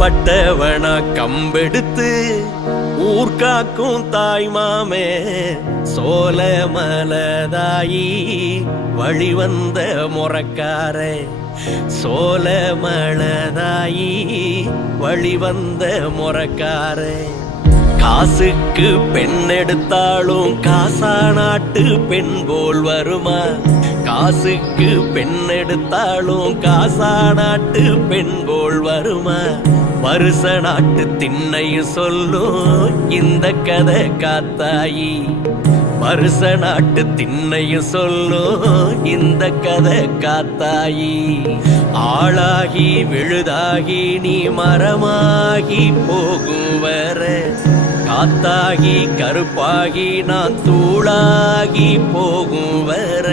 பட்டவனா கம்பெடுத்து ஊர்காக்கும் தாய் மாமே சோல மலதாயி வழிவந்த முறக்காரே சோல மலதாயி வழிவந்த முறக்காரே காசுக்கு பெண் எடுத்தாலும் காசா நாட்டு பெண் போல் வருமா காசுக்கு பெண் எடுத்தாலும் காசா நாட்டு பெண் போல் வருமா வருஷ நாட்டு திண்ணையும் சொல்லும் இந்த கதை காத்தாயி வருஷ நாட்டு திண்ணையும் சொல்லும் இந்த கதை காத்தாயி ஆளாகி விழுதாகி நீ மரமாகி போகும் வர காத்தாகி கருப்பாகி நான் தூளாகி போகும் வர